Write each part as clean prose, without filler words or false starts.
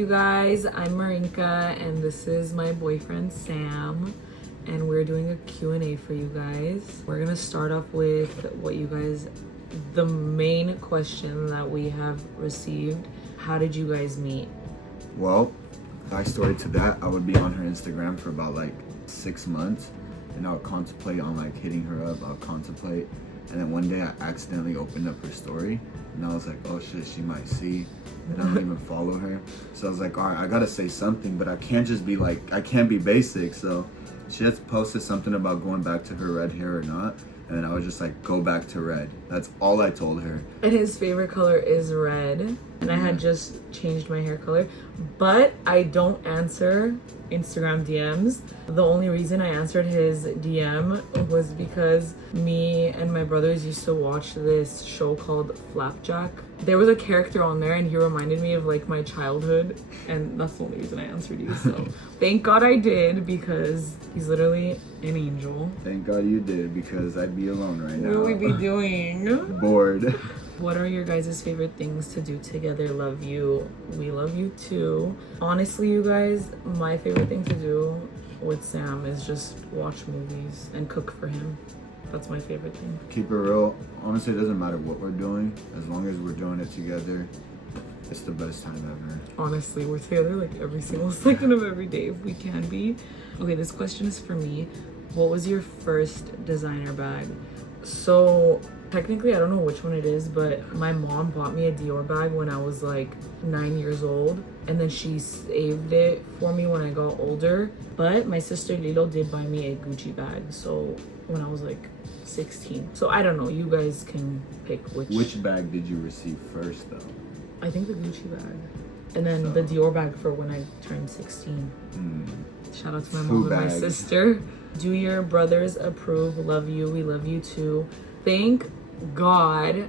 you guys? I'm Marinka and this is my boyfriend Sam, and we're doing a Q&A for you guys. We're gonna start off with the main question that we have received. How did you guys meet? Well, backstory to that, I would be on her Instagram for about like 6 months, and I would contemplate on like hitting her up. I would contemplate, and then one day I accidentally opened up her story, and I was like, oh shit, she might see, and I don't even follow her. So I was like, all right, I gotta say something, but I can't just be like, I can't be basic. So she had posted something about going back to her red hair or not, and I was just like, go back to red. That's all I told her. And his favorite color is red, and I had just changed my hair color, but I don't answer Instagram DMs. The only reason I answered his DM was because me and my brothers used to watch this show called Flapjack. There was a character on there and he reminded me of like my childhood, and that's the only reason I answered you. So thank God I did, because he's literally an angel. Thank God you did, because I'd be alone right now. What would we be doing? Bored. What are your guys' favorite things to do together? Love you. We love you too. Honestly, you guys, my favorite thing to do with Sam is just watch movies and cook for him. That's my favorite thing. Keep it real. Honestly, it doesn't matter what we're doing. As long as we're doing it together, it's the best time ever. Honestly, we're together like every single second of every day if we can be. Okay, this question is for me. What was your first designer bag? So technically, I don't know which one it is, but my mom bought me a Dior bag when I was like 9 years old, and then she saved it for me when I got older. But my sister Lilo did buy me a Gucci bag, so when I was like 16. So I don't know, you guys can pick Which bag did you receive first though? I think the Gucci bag, and then the Dior bag for when I turned 16. Shout out to my mom and my sister. Do your brothers approve? Love you. We love you too. Thank God,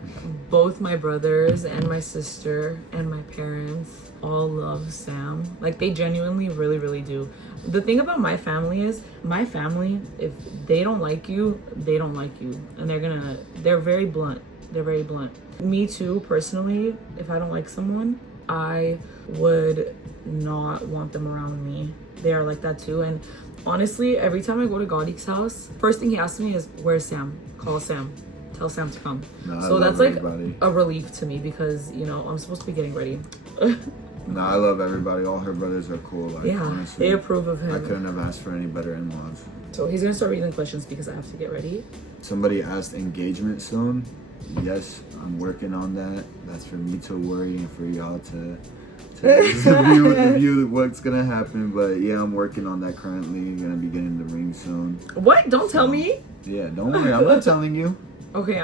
both my brothers and my sister and my parents all love Sam. Like, they genuinely really, really do. The thing about my family is, my family, if they don't like you, they don't like you. And they're very blunt. They're very blunt. Me too, personally, if I don't like someone, I would not want them around me. They are like that too. And honestly, every time I go to Gaudi's house, first thing he asks me is, where's Sam? Call Sam. Tell Sam to come. So that's like a relief to me, because, you know, I'm supposed to be getting ready. No, I love everybody. All her brothers are cool. Like, yeah, honestly, they approve of him. I couldn't have asked for any better in-laws. So he's gonna start reading the questions because I have to get ready. Somebody asked engagement soon. Yes, I'm working on that. That's for me to worry and for y'all to review what's gonna happen. But yeah, I'm working on that currently. Gonna be getting the ring soon. What? Don't tell me. Yeah, don't worry. I'm not telling you. Okay,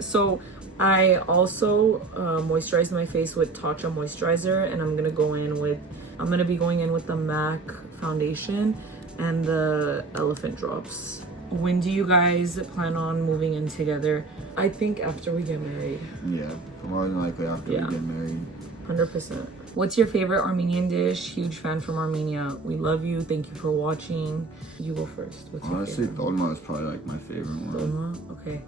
so I also moisturize my face with Tatcha moisturizer, and I'm gonna be going in with the MAC foundation and the elephant drops. When do you guys plan on moving in together? I think after we get married. Yeah, more than likely after we get married. 100%. What's your favorite Armenian dish? Huge fan from Armenia. We love you. Thank you for watching. You go first. What's your Honestly, favorite? dolma is probably like my favorite one. Dolma? Okay.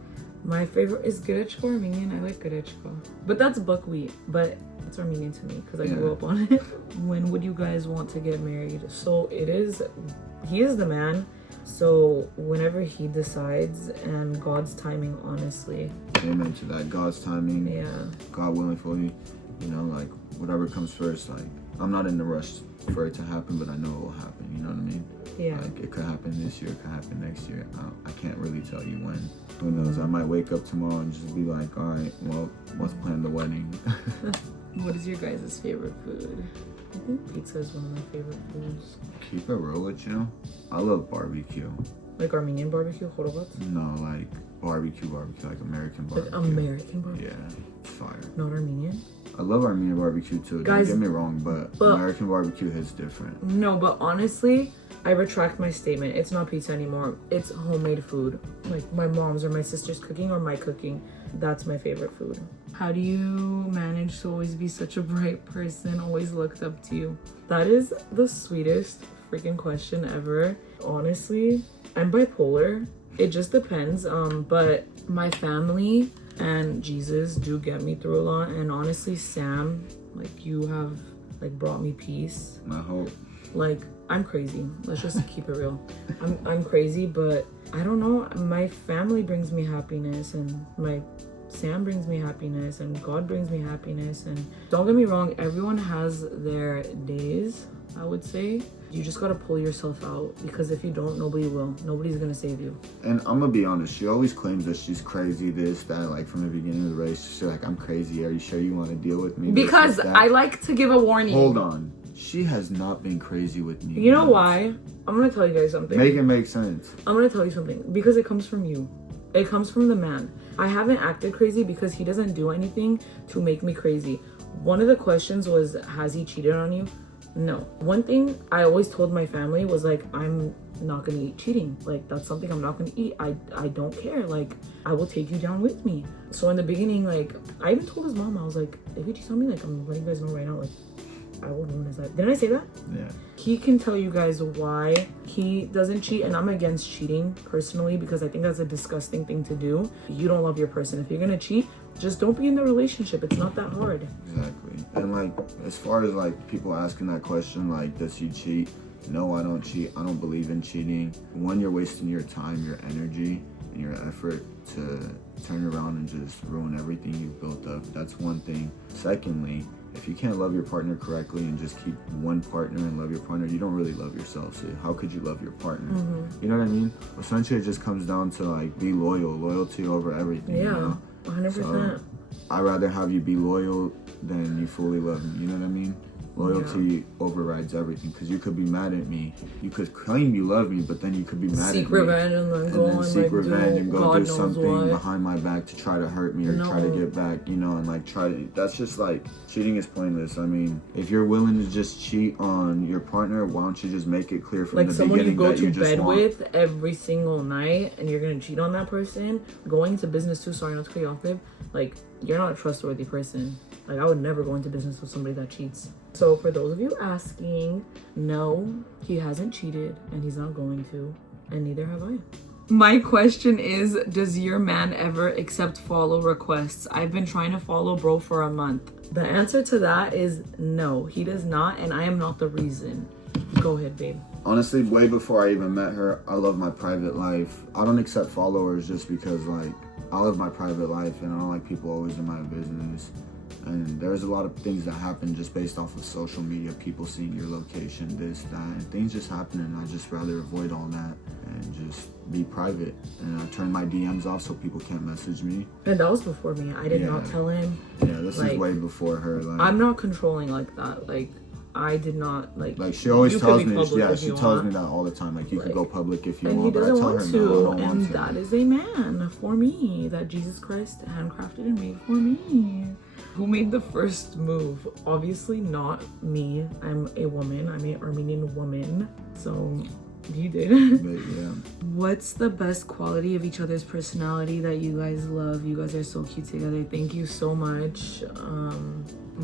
My favorite is Gurechko Armenian. I like Gurechko. But that's buckwheat. But it's Armenian to me because I grew up on it. When would you guys want to get married? So he is the man. So whenever he decides, and God's timing, honestly. Amen to that. God's timing. Yeah. God willing for me. You know, like, whatever comes first. Like, I'm not in the rush for it to happen, but I know it will happen. You know what I mean? Yeah. Like, it could happen this year, it could happen next year. I can't really tell you when. Who knows? I might wake up tomorrow and just be like, all right, well, let's plan the wedding. What is your guys' favorite food? I think pizza is one of my favorite foods. Keep it real with you. I love barbecue. Like Armenian barbecue, chorobat? No, like barbecue, like American barbecue. Like American barbecue? Yeah, it's fire. Not Armenian? I love Armenian barbecue too. Guys, don't get me wrong, but American barbecue is different. No, but honestly, I retract my statement. It's not pizza anymore. It's homemade food. Like my mom's or my sister's cooking or my cooking. That's my favorite food. How do you manage to always be such a bright person? Always looked up to you. That is the sweetest freaking question ever. Honestly, I'm bipolar. It just depends. But my family and Jesus do get me through a lot. And honestly, Sam, like, you have like brought me peace. I hope. Like, I'm crazy. Let's just keep it real. I'm crazy, but I don't know. My family brings me happiness, and my Sam brings me happiness, and God brings me happiness. And don't get me wrong, everyone has their days, I would say. You just gotta pull yourself out, because if you don't, nobody will. Nobody's gonna save you. And I'm gonna be honest, she always claims that she's crazy, this, that, like from the beginning of the race. She's like, I'm crazy. Are you sure you want to deal with me? Because I like to give a warning. Hold on. She has not been crazy with me. You know why? I'm gonna tell you guys something. Make it make sense. I'm gonna tell you something. Because it comes from you. It comes from the man. I haven't acted crazy because he doesn't do anything to make me crazy. One of the questions was, has he cheated on you? No. One thing I always told my family was like, I'm not gonna eat cheating. Like, that's something I'm not gonna eat. I don't care. Like, I will take you down with me. So in the beginning, like, I even told his mom, I was like, if he cheats on me, like, I'm letting you guys know right now, like, I will ruin his life. Didn't I say that? Yeah. He can tell you guys why he doesn't cheat, and I'm against cheating personally, because I think that's a disgusting thing to do. You don't love your person. If you're gonna cheat, just don't be in the relationship. It's not that hard. Exactly. And like, as far as like people asking that question, like, does he cheat? No, I don't cheat. I don't believe in cheating. One, you're wasting your time, your energy, and your effort to turn around and just ruin everything you've built up. That's one thing. Secondly, if you can't love your partner correctly and just keep one partner and love your partner, you don't really love yourself. So how could you love your partner? You know what I mean? Essentially, it just comes down to like, be loyal. Loyalty over everything. Yeah, you know? 100%. So, I'd rather have you be loyal than you fully love me. You know what I mean? Loyalty overrides everything, because you could be mad at me. You could claim you love me, but then you could be mad at me. Seek revenge and then go and seek like revenge and go God do something what. behind my back to try to hurt me or try to get back, you know, and like try to. That's just like, cheating is pointless. I mean, if you're willing to just cheat on your partner, why don't you just make it clear from like the someone beginning you go that you to just bed want. with every single night, and you're gonna cheat on that person? Going into business too. Sorry, not to cut you off, babe. Like, you're not a trustworthy person. Like, I would never go into business with somebody that cheats. So for those of you asking, no, he hasn't cheated, and he's not going to, and neither have I. My question is, does your man ever accept follow requests? I've been trying to follow bro for a month. The answer to that is no, he does not, and I am not the reason. Go ahead, babe. Honestly, way before I even met her, I love my private life. I don't accept followers just because, like, I live my private life and I don't like people always in my business. And there's a lot of things that happen just based off of social media, people seeing your location, this, that, and things just happen, and I just rather avoid all that and just be private. And I turn my DMs off so people can't message me. And that was before me. I did not tell him. Yeah, this is way before her. Like, I'm not controlling like that. Like, I did not like she always tells me, she tells me that all the time. Like, you can go public if you and want, he but I doesn't tell want her to. no, I don't and want to. that is a man for me that Jesus Christ handcrafted and made for me. Who made the first move? Obviously not me. I'm a woman. I'm an Armenian woman. So you did. But yeah. What's the best quality of each other's personality that you guys love? You guys are so cute together. Thank you so much.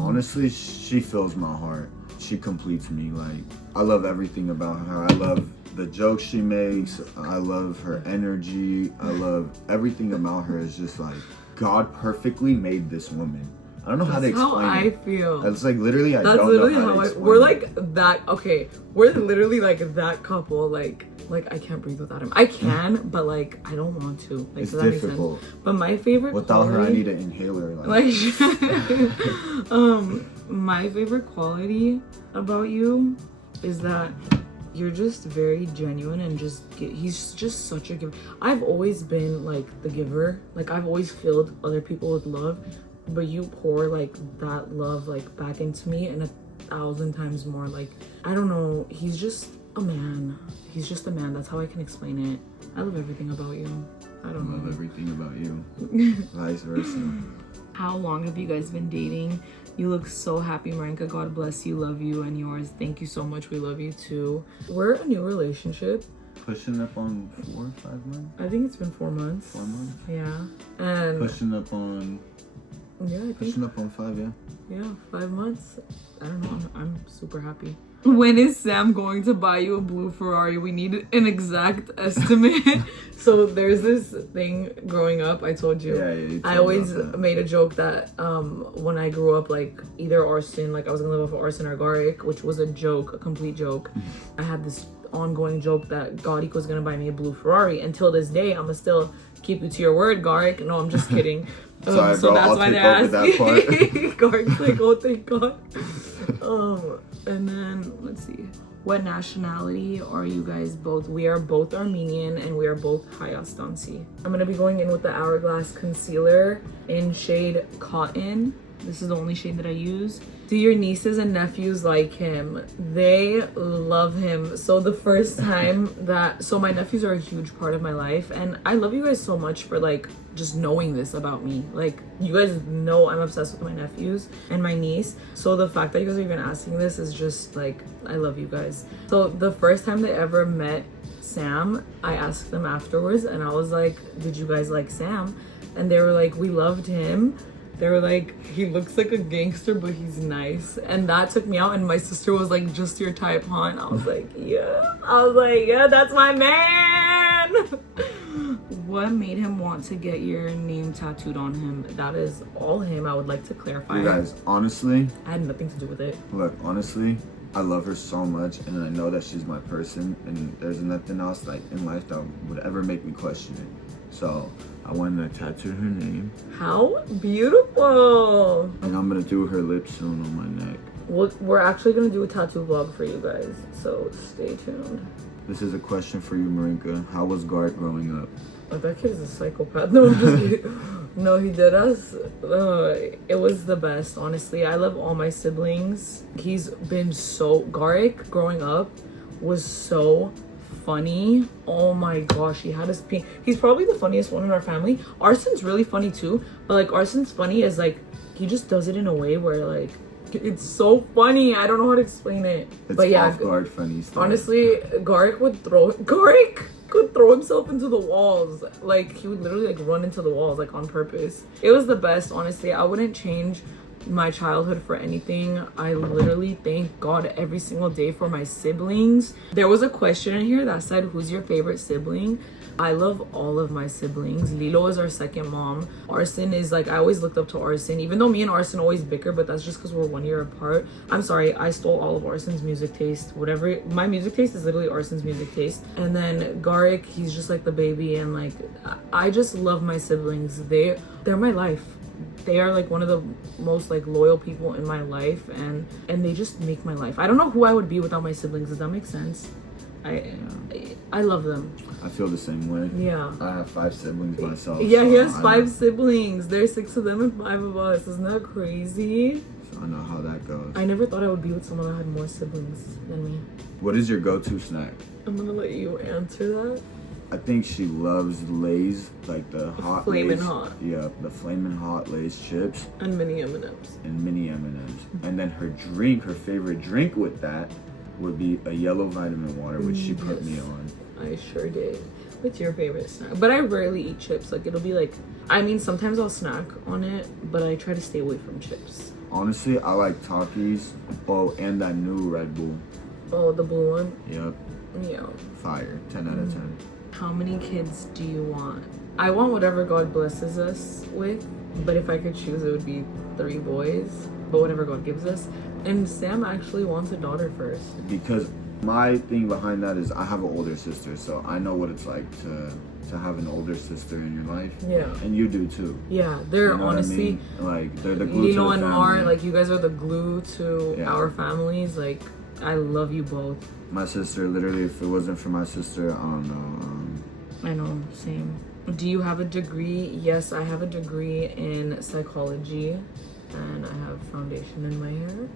Honestly, she fills my heart. She completes me. Like, I love everything about her. I love the jokes she makes. I love her energy. I love everything about her. Is just like, God perfectly made this woman. I don't know how to explain how I feel. That's like literally, That's don't literally know how how to we're explain like that. Okay, we're literally like that couple. Like I can't breathe without him. I can, but like I don't want to. Like, it's so that difficult. makes sense. But my favorite without quality, her, I need an inhaler. Like my favorite quality about you is that you're just very genuine and he's just such a giver. I've always been like the giver. Like, I've always filled other people with love, but you pour like that love like back into me and 1,000 times more. Like, I don't know, he's just a man. He's just a man. That's how I can explain it. I love everything about you. I don't know. I love everything about you. Vice versa. How long have you guys been dating? You look so happy, Marinka. God bless you, love you and yours. Thank you so much. We love you too. We're a new relationship. Pushing up on 4 or 5 months? I think it's been 4 months. 4 months? Yeah. And pushing up on 5, yeah. Yeah, 5 months. I don't know. I'm super happy. When is Sam going to buy you a blue Ferrari? We need an exact estimate. So there's this thing growing up, I told you. Yeah, I always made a joke that when I grew up, like either Arson, like I was gonna live off of Arson or Garik, which was a joke, a complete joke. I had this ongoing joke that Garik was gonna buy me a blue Ferrari. Until this day, I'ma still keep you to your word, Garik. No, I'm just kidding. Sorry, so bro, that's I'll why take they're over asking. that part. Garik's like, oh, thank God. And then let's see. What nationality are you guys both? We are both Armenian and we are both Hayastansi. I'm gonna be going in with the Hourglass Concealer in shade Cotton. This is the only shade that I use. Do your nieces and nephews like him? They love him. So the first time so my nephews are a huge part of my life, and I love you guys so much for like just knowing this about me. Like, you guys know I'm obsessed with my nephews and my niece. So the fact that you guys are even asking this is just like, I love you guys. So the first time they ever met Sam, I asked them afterwards and I was like, did you guys like Sam? And they were like, we loved him. They were like, he looks like a gangster, but he's nice. And that took me out. And my sister was like, just your type, huh? And I was like, yeah. I was like, yeah, that's my man. What made him want to get your name tattooed on him? That is all him. I would like to clarify. You guys, honestly, I had nothing to do with it. Look, honestly, I love her so much, and I know that she's my person, and there's nothing else like in life that would ever make me question it. So I wanted to tattoo her name. How beautiful! And I'm gonna do her lips soon on my neck. We're actually gonna do a tattoo vlog for you guys, so stay tuned. This is a question for you, Marinka. How was Gart growing up? Oh, that kid is a psychopath. No, I'm just kidding. No, he did us. It was the best, honestly. I love all my siblings. He's been Garik growing up was so funny. Oh my gosh, he had us pink. He's probably the funniest one in our family. Arson's really funny too, but like Arson's funny is like, he just does it in a way where like, it's so funny. I don't know how to explain it. It's but yeah, off-guard funny stuff. Honestly, Garik could throw himself into the walls. Like, he would literally like run into the walls like on purpose. It was the best, honestly. I wouldn't change my childhood for anything. I literally thank God every single day for my siblings. There was a question in here that said, who's your favorite sibling? I love all of my siblings. Lilo is our second mom. Arson is like, I always looked up to Arson, even though me and Arson always bicker, but that's just because we're 1 year apart. I'm sorry, I stole all of Arson's music taste. Whatever, my music taste is literally Arson's music taste. And then Garik, he's just like the baby, and like, I just love my siblings. They're my life. They are like one of the most like loyal people in my life, and they just make my life. I don't know who I would be without my siblings. Does that make sense? I love them. I feel the same way. Yeah. I have 5 siblings myself. Yeah, so he has 5 siblings. There's 6 of them and 5 of us. Isn't that crazy? So I know how that goes. I never thought I would be with someone that had more siblings than me. What is your go-to snack? I'm gonna let you answer that. I think she loves Lay's, like the hot Flamin' Lay's. Hot. Yeah, the Flamin' Hot Lay's chips. And mini M&Ms. And mini M&Ms. And then her favorite drink with that would be a yellow vitamin water, which she put me on. I sure did. What's your favorite snack? But I rarely eat chips. Like, it'll be like, I mean, sometimes I'll snack on it, but I try to stay away from chips. Honestly, I like Takis. Oh, and that new Red Bull. Oh, the blue one? Yep. Yeah. Fire. 10 out of 10. How many kids do you want? I want whatever God blesses us with, but if I could choose, it would be 3 boys. But whatever God gives us. And Sam actually wants a daughter first. Because my thing behind that is I have an older sister, so I know what it's like to have an older sister in your life. Yeah. And you do too. Yeah, they're you know honestly, like they're the glue Lilo to the and family. Mar, like you guys are the glue to our families. Like, I love you both. My sister, literally, if it wasn't for my sister, I don't know. I know, same. Do you have a degree? Yes, I have a degree in psychology, and I have foundation in my hair.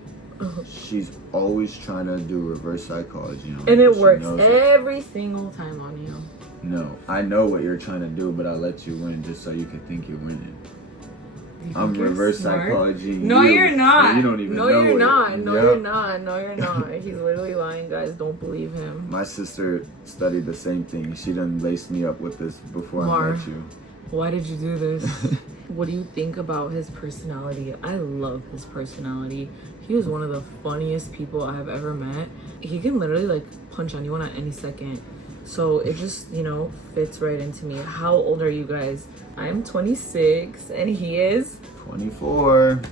She's always trying to do reverse psychology on and me. it She works knows every single time on you. No, I know what you're trying to do, but I let you win just so you can think you're winning. I'm reverse psychology. No, you're not. You don't even know. No, you're not. Yep. No, you're not. No, you're not. He's literally lying, guys. Don't believe him. My sister studied the same thing. She done laced me up with this before Mar, I met you. Why did you do this? What do you think about his personality? I love his personality. He was one of the funniest people I have ever met. He can literally like punch anyone at any second. So it just, you know, fits right into me. How old are you guys? I'm 26 and he is 24.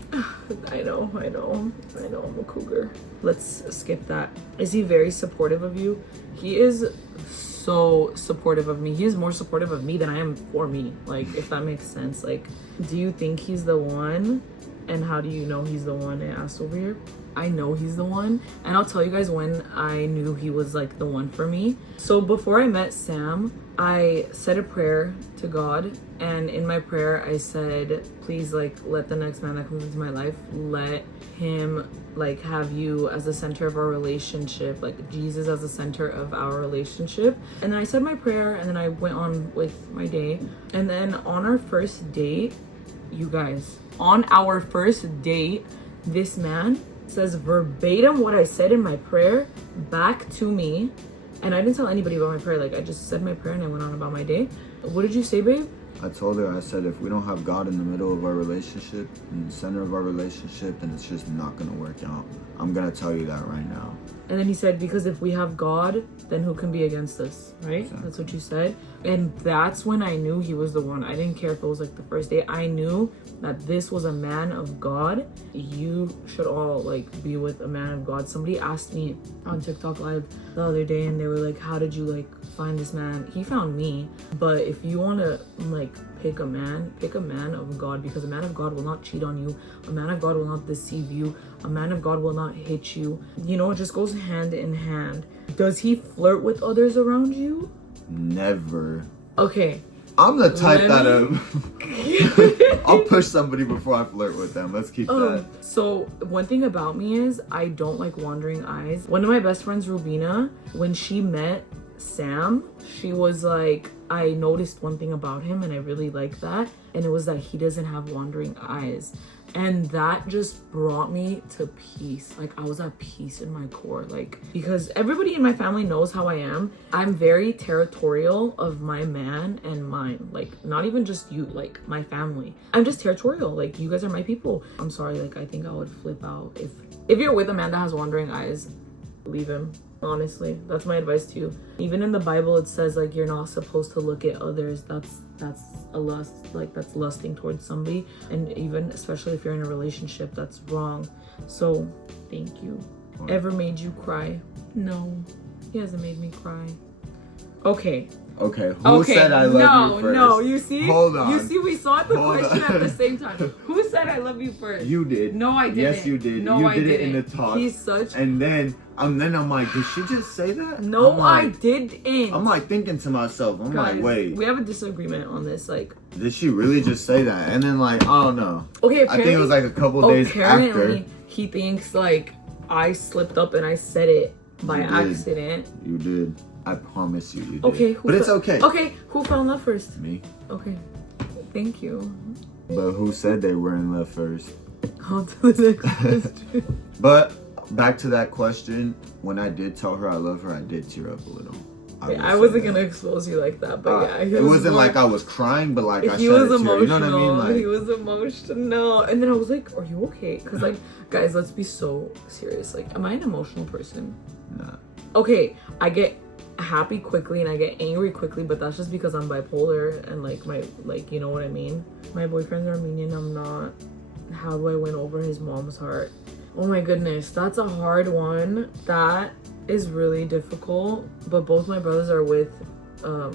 I know, I'm a cougar. Let's skip that. Is he very supportive of you? He is so supportive of me. He is more supportive of me than I am for me. Like, if that makes sense. Like, do you think he's the one? And how do you know he's the one? I asked over here. I know he's the one, and I'll tell you guys when I knew he was like the one for me. So before I met Sam, I said a prayer to God, and in my prayer I said, please, like, let the next man that comes into my life, let him like have you as the center of our relationship, like Jesus as the center of our relationship. And then I said my prayer, and then I went on with my day. And then on our first date, you guys, on our first date, this man says verbatim what I said in my prayer back to me. And I didn't tell anybody about my prayer. Like, I just said my prayer and I went on about my day. What did you say, babe? I told her, I said, if we don't have God in the middle of our relationship, in the center of our relationship, then it's just not gonna work out. I'm gonna tell you that right now. And then he said, because if we have God, then who can be against us, right? Exactly. That's what you said. And that's when I knew he was the one. I didn't care if it was like the first day. I knew that this was a man of God. You should all like be with a man of God. Somebody asked me on TikTok live the other day, and they were like, how did you like find this man? He found me. But if you want to like pick a man of God, because a man of God will not cheat on you. A man of God will not deceive you. A man of God will not hit you. You know, it just goes hand in hand. Does he flirt with others around you? Never. Okay. I'm the type I'll push somebody before I flirt with them. Let's keep that. So one thing about me is I don't like wandering eyes. One of my best friends, Rubina, when she met Sam, she was like, I noticed one thing about him and I really like that, and it was that he doesn't have wandering eyes. And that just brought me to peace. Like, I was at peace in my core. Like, because everybody in my family knows how I am. I'm very territorial of my man and mine. Like, not even just you, like my family. I'm just territorial. Like, you guys are my people. I'm sorry, like, I think I would flip out. If you're with a man that has wandering eyes, leave him. Honestly, that's my advice to you. Even in the Bible, it says like you're not supposed to look at others. That's a lust, like that's lusting towards somebody. And even especially if you're in a relationship, that's wrong. So thank you. Ever made you cry? No, he hasn't made me cry. Okay. Who said I love you first? No, you see? Hold on. You see, we saw the question at the same time. Who said I love you first? You did. No, I didn't. Yes, you did. No, you I did didn't. it in the talk. He's such... And then I'm like, did she just say that? No, like, I didn't. I'm like thinking to myself, I'm Guys, like, wait. We have a disagreement on this, like... Did she really just say that? And then like, I don't know. Okay, I think it was like a couple days after. He thinks like I slipped up and I said it by accident. You did. I promise you, you did. Okay, but it's okay. Okay, who fell in love first? Me. Okay, thank you. But who said they were in love first? On to the next question. But back to that question, when I did tell her I love her, I did tear up a little. I wasn't gonna expose you like that, but yeah. It wasn't like I was crying, but like I said he was it to her, you know emotional. what I mean? Like, he was emotional. And then I was like, are you okay? Because like, guys, let's be so serious. Like, am I an emotional person? Nah. Okay, I get happy quickly and I get angry quickly, but that's just because I'm bipolar and like you know what I mean. My boyfriend's Armenian. I'm not. How do I win over his mom's heart? Oh my goodness, that's a hard one. That is really difficult. But both my brothers are with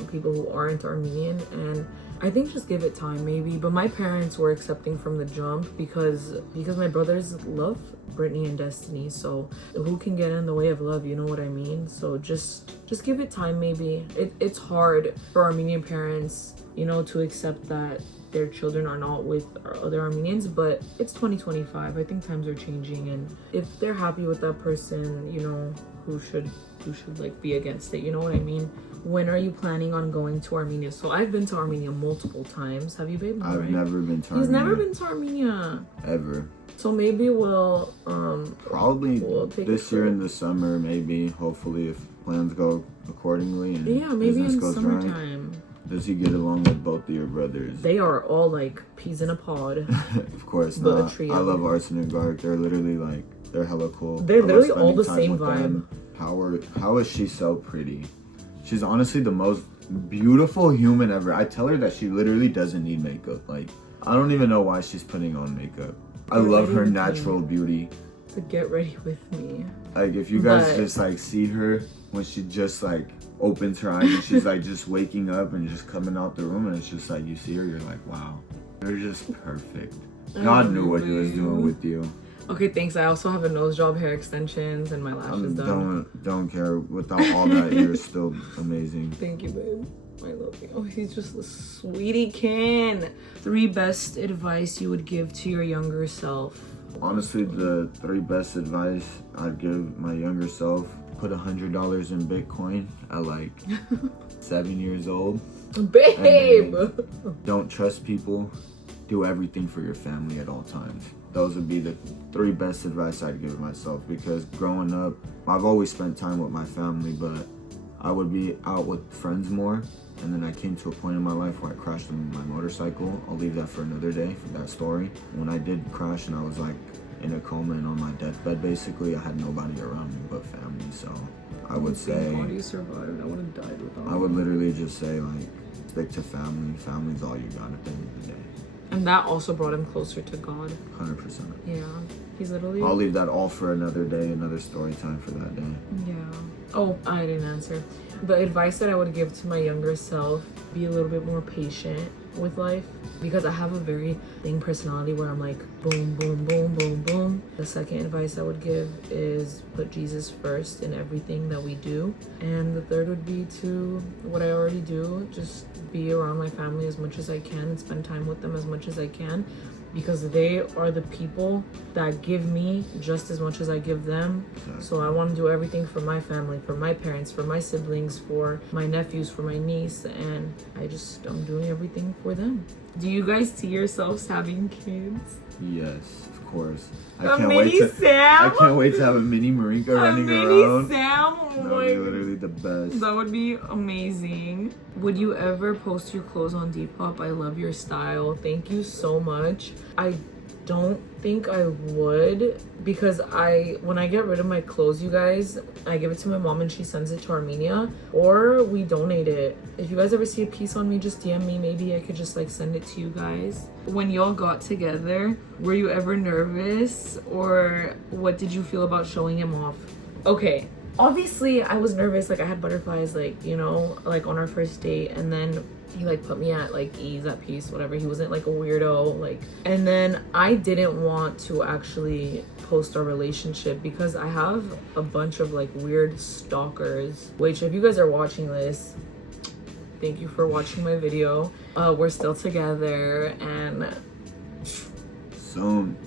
people who aren't Armenian, and I think just give it time maybe. But my parents were accepting from the jump because my brothers love Brittany and Destiny, so who can get in the way of love, you know what I mean? So just give it time maybe. It's hard for Armenian parents, you know, to accept that their children are not with other Armenians, but it's 2025. I think times are changing, and if they're happy with that person, you know, who should like be against it, you know what I mean? When are you planning on going to Armenia? So I've been to Armenia multiple times. Have you, babe? No, I've never been to Armenia. He's never been to Armenia. Ever. So maybe we'll probably this year in the summer, maybe, hopefully, if plans go accordingly and yeah, maybe business in goes summertime. right. Does he get along with both of your brothers? They are all like peas in a pod. Of course The not. trio. I love Arson and Gark. They're literally like, they're hella cool. They're I love literally all the spending time same with vibe. them. How is she so pretty? She's honestly the most beautiful human ever. I tell her that she literally doesn't need makeup. Like, I don't even know why she's putting on makeup. I love her natural beauty. To get ready with me. Like, if you guys just like see her when she just like opens her eyes and she's like just waking up and just coming out the room, and it's just like you see her, you're like, wow, you're just perfect. God knew what he was doing with you. Okay, thanks. I also have a nose job, hair extensions, and my lashes done. Don't care. Without all that, you're still amazing. Thank you, babe. I love you. Oh, he's just a sweetie can. 3 best advice you would give to your younger self. Honestly, the 3 best advice I'd give my younger self: put $100 in Bitcoin at like 7 years old. Babe! Don't trust people. Do everything for your family at all times. Those would be the 3 best advice I'd give myself, because growing up, I've always spent time with my family, but I would be out with friends more. And then I came to a point in my life where I crashed on my motorcycle. I'll leave that for another day, for that story. When I did crash and I was like in a coma and on my deathbed, basically, I had nobody around me but family. So I would say, how do you survive? I would have died without I would literally just say, like, stick to family. Family's all you got at the end of the day. And that also brought him closer to God. 100%. Yeah. He's literally... I'll leave that all for another day, another story time for that day. Yeah. Oh, I didn't answer. The advice that I would give to my younger self: be a little bit more patient with life, because I have a very thing personality where I'm like boom, boom, boom, boom, boom. The second advice I would give is put Jesus first in everything that we do. And the third would be to what I already do, just be around my family as much as I can and spend time with them as much as I can, because they are the people that give me just as much as I give them. Exactly. So I want to do everything for my family, for my parents, for my siblings, for my nephews, for my niece, and I'm doing everything for them. Do you guys see yourselves having kids? Yes, of course. I can't wait to have a mini Marinka running mini around. Sam? Oh That my would be God. literally the best. That would be amazing. Would you ever post your clothes on Depop? I love your style. Thank you so much. I don't think I would, because when I get rid of my clothes, you guys, I give it to my mom and she sends it to Armenia, or we donate it. If you guys ever see a piece on me, just DM me. Maybe I could just like send it to you guys. When y'all got together, were you ever nervous, or what did you feel about showing him off? Okay, obviously I was nervous. Like, I had butterflies, like, you know, like on our first date, and then he like put me at like ease, at peace, whatever. He wasn't like a weirdo, like. And then I didn't want to actually post our relationship because I have a bunch of like weird stalkers, which if you guys are watching this, thank you for watching my video. We're still together, and Soon.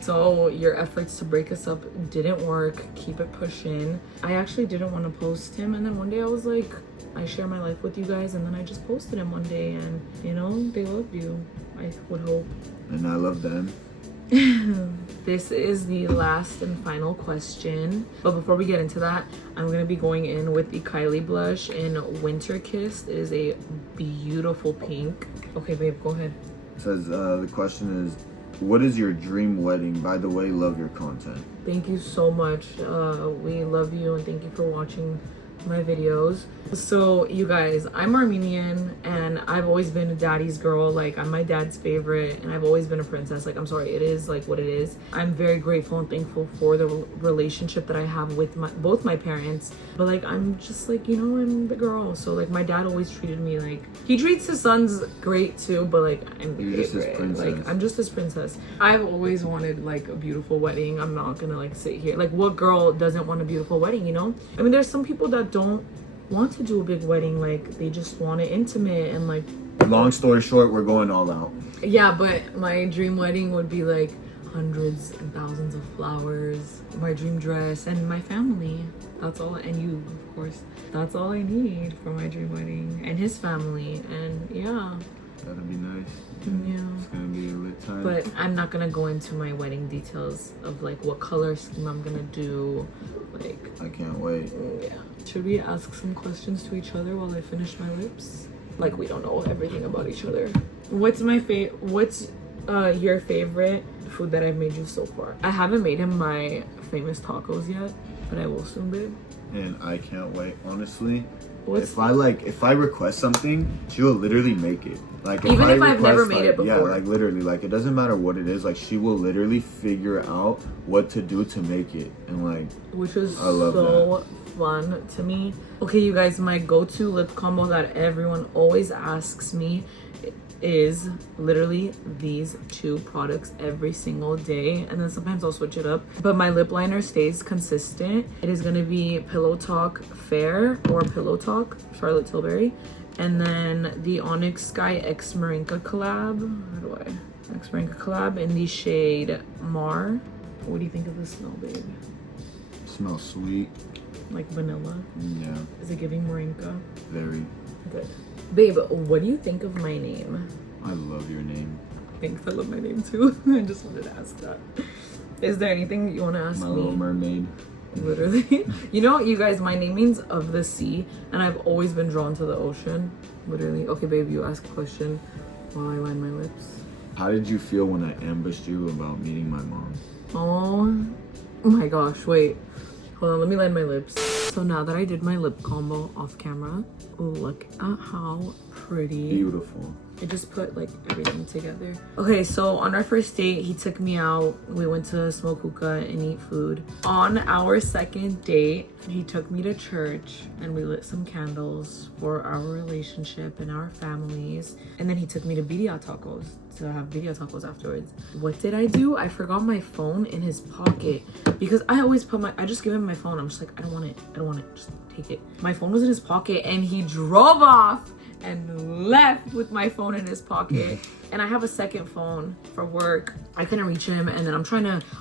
so your efforts to break us up didn't work. Keep it pushing. I actually didn't want to post him, and then one day I was like, I share my life with you guys, and then I just posted him one day, and you know, they love you, I would hope. And I love them. This is the last and final question, but before we get into that, I'm gonna be going in with the Kylie blush in Winter Kissed. It is a beautiful pink. Okay, babe, go ahead. It says, the question is, what is your dream wedding? By the way, love your content. Thank you so much. We love you, and thank you for watching my videos. So you guys, I'm Armenian, and I've always been a daddy's girl. Like, I'm my dad's favorite, and I've always been a princess. Like, I'm sorry, it is like what it is. I'm very grateful and thankful for the relationship that I have with both my parents, but like, I'm just like, you know, I'm the girl. So like, my dad always treated me like, he treats his sons great too, but like, I'm the favorite. Like, I'm just his princess. I've always wanted like a beautiful wedding. I'm not gonna like sit here, like, what girl doesn't want a beautiful wedding, you know? I mean, there's some people that don't want to do a big wedding, like they just want it intimate and like. Long story short, we're going all out. Yeah, but my dream wedding would be like hundreds and thousands of flowers, my dream dress, and my family. That's all, and you, of course. That's all I need for my dream wedding, and his family, and yeah. That'd be nice. Yeah. It's gonna be a lit time. But I'm not gonna go into my wedding details of like what color scheme I'm gonna do. Like, I can't wait. yeah. Should we ask some questions to each other while I finish my lips? like we don't know everything about each other. What's your favorite food that I've made you so far? I haven't made him my famous tacos yet, but I will soon, babe. And I can't wait, honestly. What's If I request something, she will literally make it. Like even if I've never request, made it before. Yeah, like literally, like it doesn't matter what it is. Like she will literally figure out what to do to make it, and like which is I love so that. fun to me. Okay, you guys, my go-to lip combo that everyone always asks me is literally these two products every single day, and then sometimes I'll switch it up, but my lip liner stays consistent. It is going to be Pillow Talk Fair or Pillow Talk Charlotte Tilbury, and then the Onyx Sky X Marinka collab. X Marinka collab in the shade Mar. What do you think of the smell, babe? It smells sweet. Like vanilla? Yeah. Is it giving Marinka? Very. Good. Babe, what do you think of my name? I love your name. Thanks, I love my name too. I just wanted to ask that. Is there anything you want to ask me? My Little Mermaid. Literally. You know, you guys, my name means of the sea, and I've always been drawn to the ocean. Literally. Okay, babe, you ask a question while I line my lips. How did you feel when I ambushed you about meeting my mom? Oh my gosh, wait. Hold on, let me line my lips. So now that I did my lip combo off camera, look at how pretty. Beautiful. I just put like everything together. Okay, so on our first date, he took me out. We went to smoke hookah and eat food. On our second date, he took me to church and we lit some candles for our relationship and our families. And then he took me to birria tacos to have birria tacos afterwards. What did I do? I forgot my phone in his pocket because I always I just give him my phone. I'm just like, I don't want it, just take it. My phone was in his pocket and he drove off and left with my phone in his pocket. And I have a second phone for work. I couldn't reach him, and then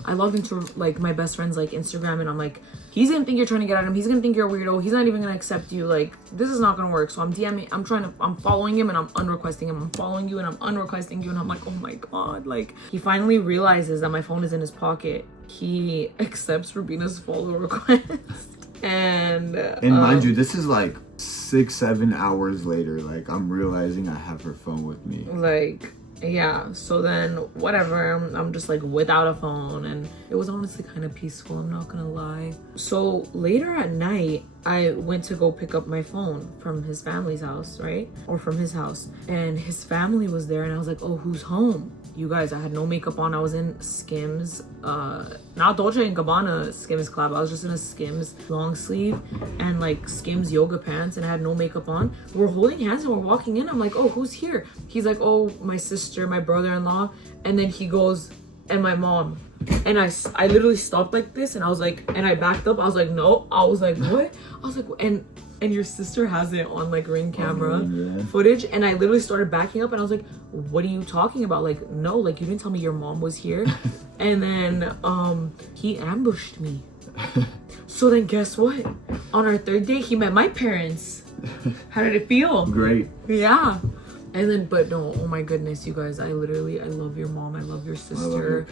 I logged into like my best friend's like Instagram, and I'm like, he's gonna think you're trying to get at him, he's gonna think you're a weirdo, he's not even gonna accept you, like this is not gonna work. So I'm DMing, I'm following him and I'm unrequesting him, I'm following you and I'm unrequesting you, and I'm like, oh my god. Like he finally realizes that my phone is in his pocket. He accepts Rubina's follow request. And mind you, this is like 6-7 hours later. Like I'm realizing I have her phone with me. Like, yeah. So then whatever, I'm just like without a phone, and it was honestly kind of peaceful, I'm not gonna lie. So later at night, I went to go pick up my phone from his family's house, right? Or from his house, and his family was there, and I was like, oh, who's home? You guys, I had no makeup on. I was in Skims, not Dolce & Gabbana Skims collab. I was just in a Skims long sleeve and like Skims yoga pants, and I had no makeup on. We're holding hands and we're walking in. I'm like, oh, who's here? He's like, oh, my sister, my brother-in-law. And then he goes, and my mom. And I literally stopped like this, and I was like, and I backed up. I was like, no. I was like, what? I was like, and your sister has it on like Ring camera footage, and I literally started backing up, and I was like, what are you talking about? Like, no, like you didn't tell me your mom was here. And then he ambushed me. So then guess what? On our third date, he met my parents. How did it feel? Great. Yeah. And then, but no, oh my goodness, you guys, I love your mom, I love your sister,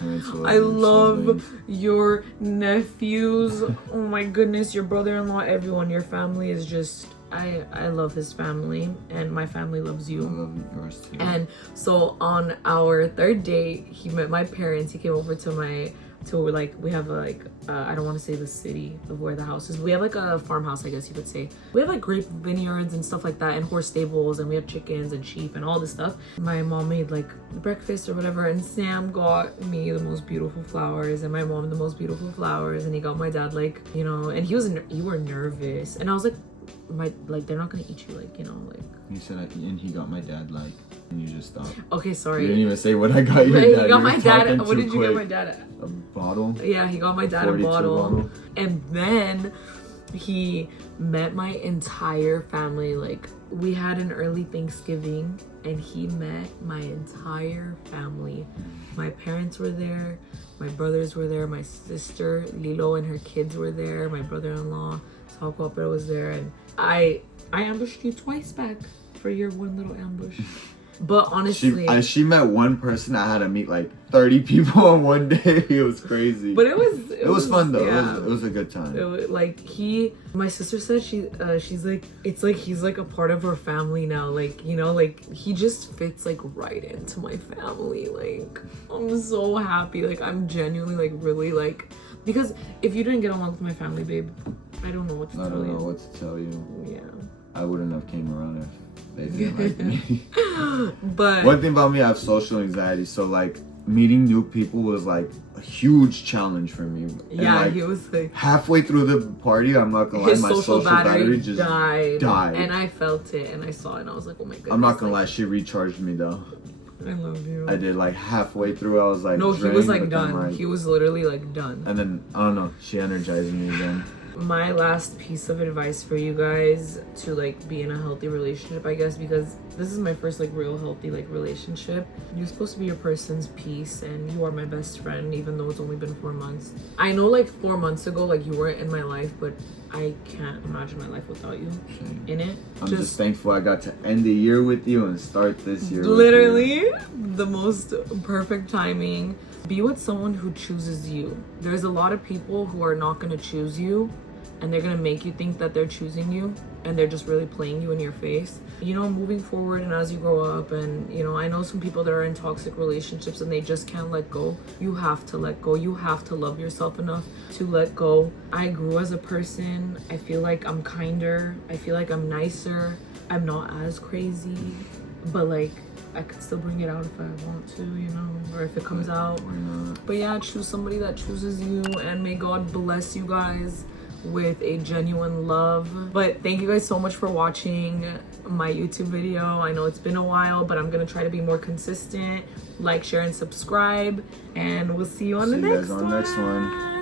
I love your nephews, oh my goodness, your brother-in-law, everyone, your family is just, I love his family, and my family loves you. I love yours too. And so on our third date, he met my parents. He came over to like, we have like, I don't want to say the city of where the house is. We have like a farmhouse, I guess you could say. We have like grape vineyards and stuff like that, and horse stables, and we have chickens and sheep and all this stuff. My mom made like breakfast or whatever, and Sam got me the most beautiful flowers, and my mom the most beautiful flowers, and he got my dad like, you know, and you were nervous, and I was like, they're not gonna eat you, like, you know, like. He said, and he got my dad like, and you just stopped. Okay, sorry. You didn't even say what I got your dad. He got my dad. What did you get my dad? A bottle. Yeah, he got my dad a bottle. And then he met my entire family. Like, we had an early Thanksgiving, and he met my entire family. My parents were there, my brothers were there, my sister Lilo and her kids were there, my brother-in-law Sal was there, and I ambushed you twice back for your one little ambush. But honestly, she met one person. I had to meet like 30 people in one day. It was crazy. But it was fun though. Yeah. It was a good time. My sister said she's like, it's like he's like a part of her family now. Like, you know, like he just fits like right into my family. Like, I'm so happy. Like, I'm genuinely like really like, because if you didn't get along with my family, babe, I don't know what to tell you. I don't know what to tell you. Yeah. I wouldn't have came around if they didn't like me. But one thing about me, I have social anxiety, so like meeting new people was like a huge challenge for me. Yeah, like, he was like halfway through the party, I'm not gonna lie, my social battery just died. And I felt it and I saw it and I was like, oh my goodness. I'm not gonna lie, she recharged me though. I love you. I did, like halfway through I was like, no, drained, he was like done. Like, he was literally like done. And then I don't know, she energized me again. My last piece of advice for you guys to like be in a healthy relationship, I guess, because this is my first like real healthy like relationship. You're supposed to be your person's peace, and you are my best friend, even though it's only been 4 months. I know like 4 months ago like you weren't in my life, but I can't imagine my life without you in it. I'm just thankful I got to end the year with you and start this year literally with you. The most perfect timing. Be with someone who chooses you. There's a lot of people who are not going to choose you, and they're going to make you think that they're choosing you, and they're just really playing you in your face. You know, moving forward and as you grow up, and you know, I know some people that are in toxic relationships and they just can't let go. You have to let go. You have to love yourself enough to let go. I grew as a person. I feel like I'm kinder. I feel like I'm nicer. I'm not as crazy, but like I could still bring it out if I want to, you know, or if it comes out. But yeah, choose somebody that chooses you, and may God bless you guys with a genuine love. But thank you guys so much for watching my YouTube video. I know it's been a while, but I'm gonna try to be more consistent. Like, share, and subscribe, and we'll see you on the next one.